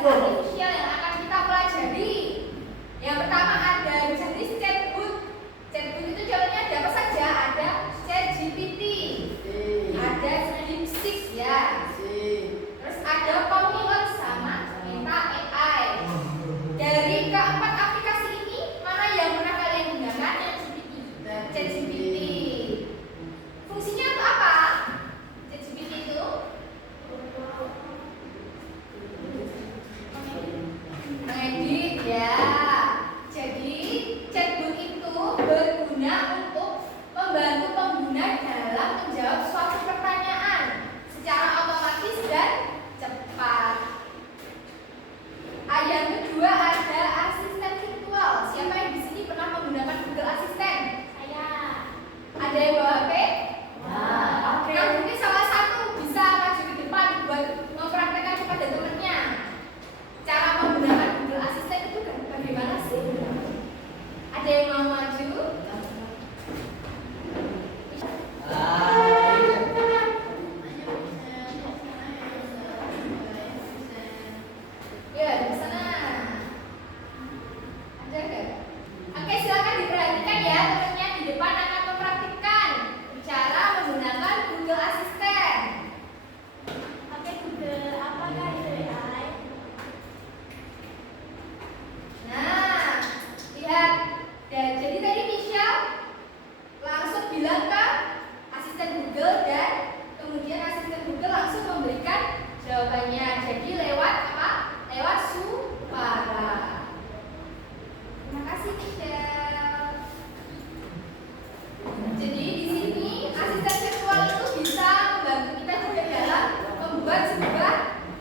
intelligence artificial yang akan kita pelajari. Yang pertama ada jenis chatbot. Chatbot itu contohnya ada apa saja? Ada ChatGPT, ada DeepSeek ya. Terus ada Copilot sama Meta AI. Dari keempat aplikasi ini, mana yang pernah kalian gunakan? ChatGPT. Fungsinya untuk apa? ChatGPT itu mengedit ya. Jadi chatbot itu berguna untuk membantu pengguna dalam menjawab suatu pertanyaan secara otomatis dan cepat. Yang kedua ada asisten virtual. Siapa yang di sini pernah menggunakan Google Assistant? Saya. Ada yang bawa HP? Oke. Nah, mungkin salah satu bisa maju ke depan buat mempraktekkan kepada temannya. Cara menggunakan Google Assistant itu bagaimana sih? Ada yang mau maju? Ya, di sana. Ada nggak? Oke, silakan diperhatikan ya, temannya di depan akan mempraktikkan cara menggunakan Google Assistant. Oke, Google, apakah itu AI? Nah, lihat. Jadi tadi Michelle langsung bilang ke asisten Google dan kemudian asisten Google langsung memberikan jawabannya. Jadi lewat apa? Lewat suara. Terima kasih Michelle. Jadi di sini asisten virtual itu bisa membantu kita juga dalam membuat sebuah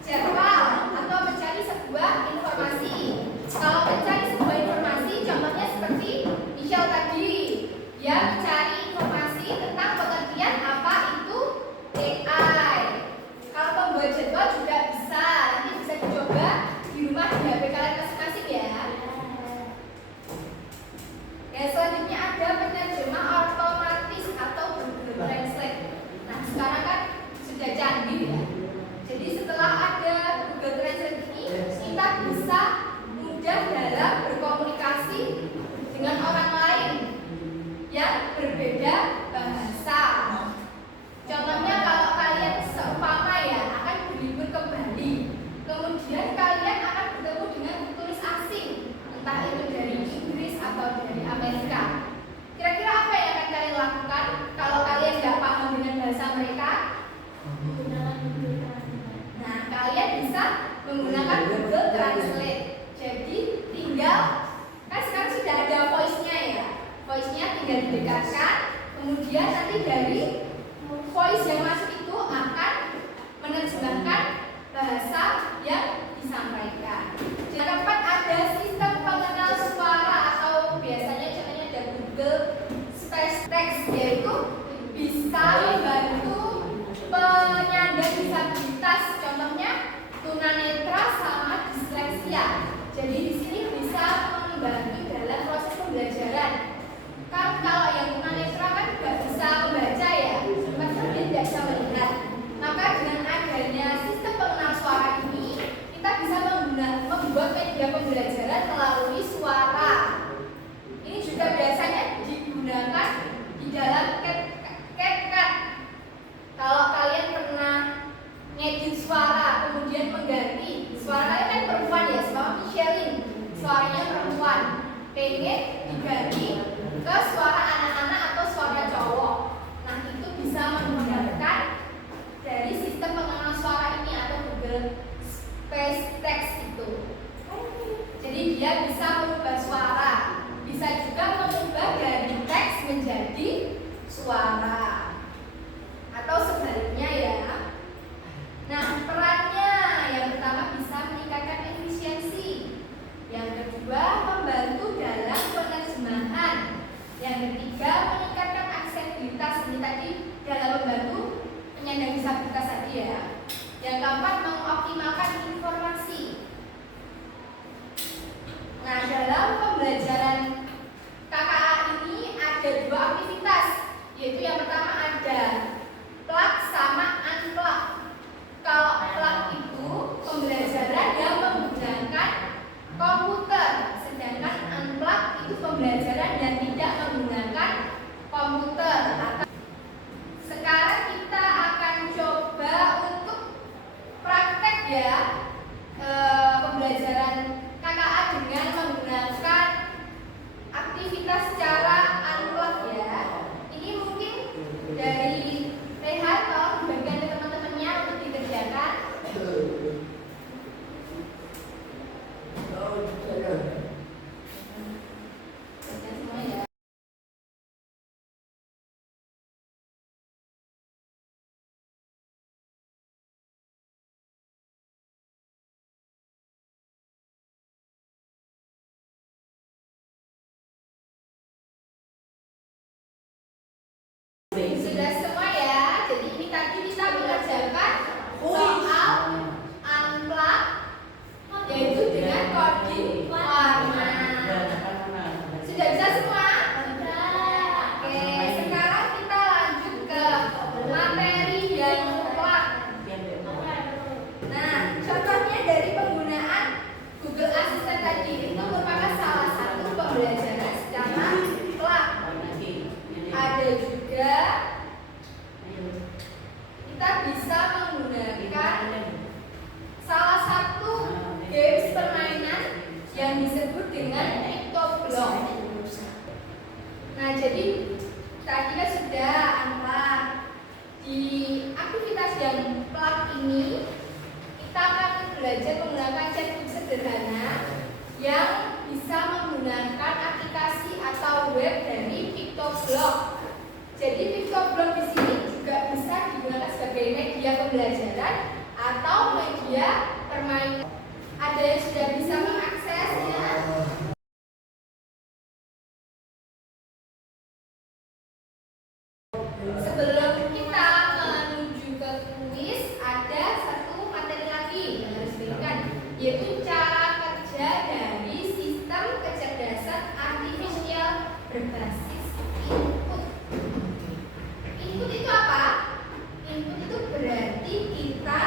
jadwal atau mencari sebuah informasi. Kalau mencari sebuah informasi, contohnya seperti Michelle tadi, dia mencari informasi tentang pengertian apa itu AI. Kalau pembuat jadwal juga bisa, nanti bisa dicoba di rumah di HP kalian masing-masing ya. Dan selanjutnya ada penerjemah otomatis atau Google Translate. Nah, sekarang kan sudah canggih ya. Jadi setelah ada Google Translate ini, kita bisa mudah dalam berkomunikasi dengan orang lain yang berbeda bahasa. Contohnya kalau kalian seumpama ya akan berlibur ke Bali, kemudian kalian akan bertemu dengan turis asing, entah itu dari Inggris atau dari Amerika. Kira-kira apa yang akan kalian lakukan kalau kalian nggak paham dengan bahasa mereka? Nah, kalian bisa menggunakan Google Translate. Jadi tinggal, kan sekarang sudah ada voice-nya ya. Voice-nya tinggal didekatkan, kemudian nanti dari voice yang masuk itu akan menerjemahkan bahasa yang disampaikan. Yang keempat ada sistem pengenal suara atau biasanya contohnya ada Google Speech Text, yaitu bisa membantu penyandang disabilitas, contohnya tunanetra sama disleksia. Jadi di sini bisa membantu dalam proses pembelajaran. Kan kalau yang tunanetra kan nggak bisa membaca ya, maksudnya dia tidak bisa melihat. Maka dengan adanya sistem pengenal suara ini, kita bisa membuat media pembelajaran melalui suara. Ini juga biasanya digunakan di dalam CapCut. Kalau kalian pernah ngedit suara, kemudian mengganti suara kalian kan perempuan ya, sama Michelle, suaranya perempuan, pengen diganti ke suara anak-anak atau suara cowok. Nah, itu bisa menggunakan dari sistem pengenal suara ini atau Google Speech Text itu. Jadi dia bisa mengubah suara, bisa juga mengubah dari teks menjadi suara atau sebaliknya ya. Nah, perannya yang pertama bisa meningkatkan efisiensi, yang kedua membantu dalam penerjemahan, yang ketiga meningkatkan aksesibilitas, ini tadi dalam membantu penyandang disabilitas tadi ya. Yang keempat mengoptimalkan informasi. pembelajaran KKA dengan menggunakan aktivitas secara unplug ya. Ini mungkin dari Rehan tolong dibagikan ke teman-temannya untuk dikerjakan. Semua ya. Sudah semua ya. Jadi ini tadi kita mengerjakan soal unplug yaitu dengan coding warna. Sudah bisa semua? Oke, sekarang kita lanjut ke materi yang plug. Nah, contohnya dari penggunaan Google Assistant tadi itu merupakan salah satu pembelajaran secara plug. Ada juga kita bisa menggunakan salah satu games permainan yang disebut dengan PictoBlock. Nah, jadi tadi kan sudah unplug. Di aktivitas yang plug ini kita akan belajar menggunakan chatbook sederhana yang bisa menggunakan aplikasi atau web dari PictoBlock. Jadi PictoBlock di sini juga bisa digunakan sebagai media pembelajaran atau media permainan. Ada yang sudah bisa mengaksesnya? Sebelum kita menuju ke kuis, ada satu materi lagi yang harus diberikan, yaitu cara kerja dari sistem kecerdasan artifisial berbasis input. Input itu apa? Input itu berarti kita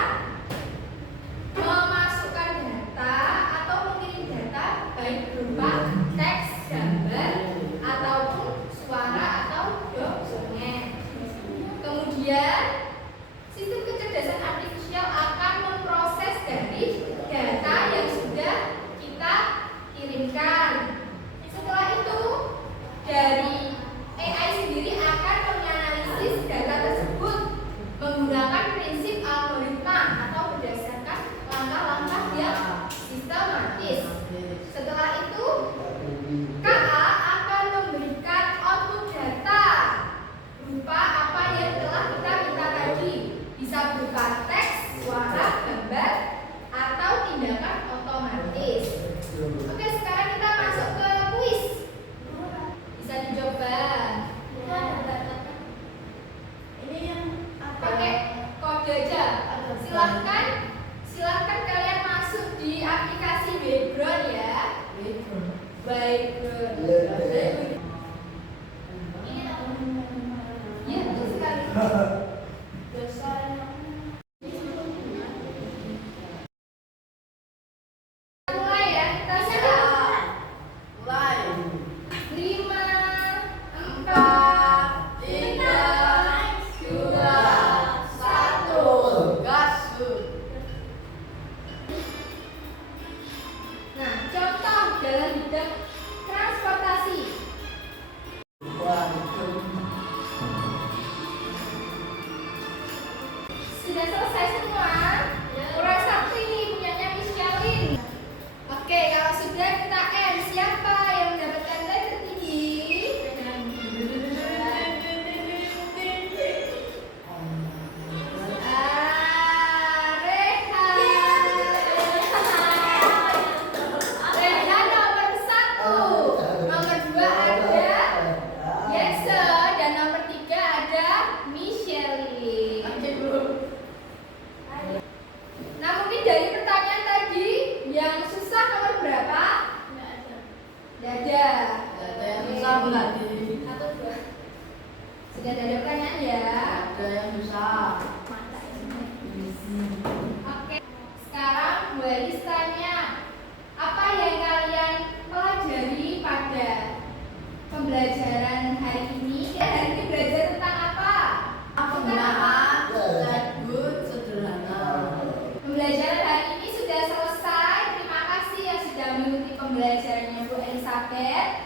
memasukkan data atau mengirim data baik berupa teks, gambar, ataupun suara atau dokumen. Kemudian sistem kecerdasan artifisial akan memproses dari data yang sudah kita kirimkan. Setelah itu dari AI sendiri akan menganalisis data tersebut menggunakan prinsip algoritma atau berdasarkan langkah-langkah yang sistematis. Setelah itu KA akan memberikan output data berupa apa yang telah kita minta tadi, bisa berupa teks, suara, gambar, atau tindakan otomatis. Oke, sekarang kita masuk ke kuis. Bisa dicoba. Ini yang Pakai kode aja. Silahkan kalian masuk di aplikasi background ya. Background. Ya, betul sekali. Mulai ya, kita siap. 5, 4, 3, 2, 1, gas. Nah, contoh dalam bidang transportasi. Sudah selesai semua? Kurang satu ini punyanya Michelin. Oke, kalau sudah kita end. Siapa yang mendapatkan nilai tertinggi? Rehan nomor 1. Nomor 2 ada Yese dan nomor 3 ada Michelin. Nah, mungkin dari pertanyaan tadi yang susah nomor berapa? Tidak ada. Atau 2? Sudah ada pertanyaan ya? Oke. Sekarang Bu Elis tanya, apa yang kalian pelajari pada pembelajaran hari ini? Hari ini belajar tentang apa? Pembelajaran hari ini sudah selesai. alfabet